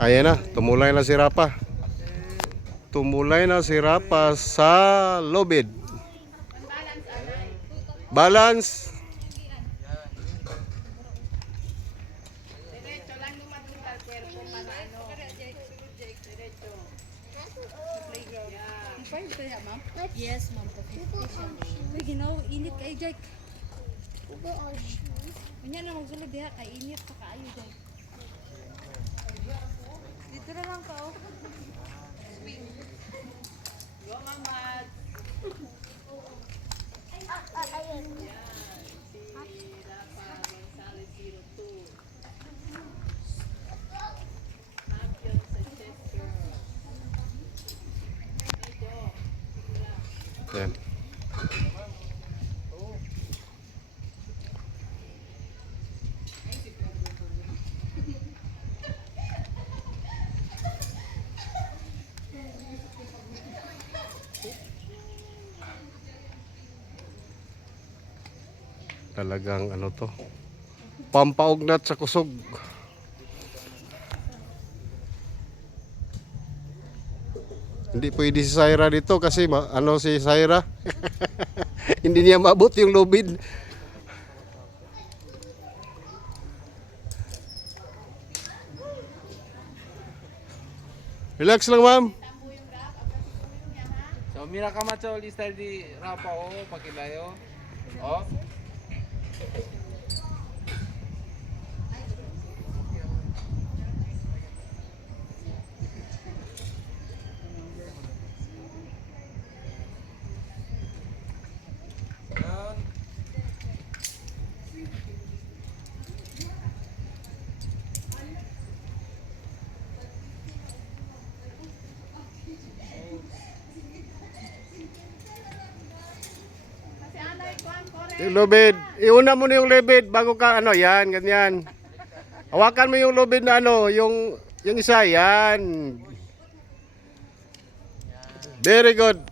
Ayan na, tumulay na si Rapa. Tumulay na si Rapa sa lobid. Balance. Diretso lang lumaduntal pero para ano. Diretso. Five kaya, ma'am? Yes, ma'am. Uy, ginaw, init kayo, Jake. Kanya na magsulod diha, kay init pa kaayo, Jake. Dito na lang ka, oh. Swing. Go, Mama. Ayun. Si Rafa Gonzalez 02. Champion sa chess girl. Medyo. Ayan. Talagang ano to, pampaugnat sa kusog. Hindi pwede si Syra dito kasi ano si Syra hindi niya maabot yung lubid. Relax lang, ma'am. So mira ka macho style di Rapa o pakilayo. Oh. Yung lubid, iuna mo na yung lubid bago ka ano, yan, ganyan. Hawakan mo yung lubid na ano, yung isa, yan. Very good.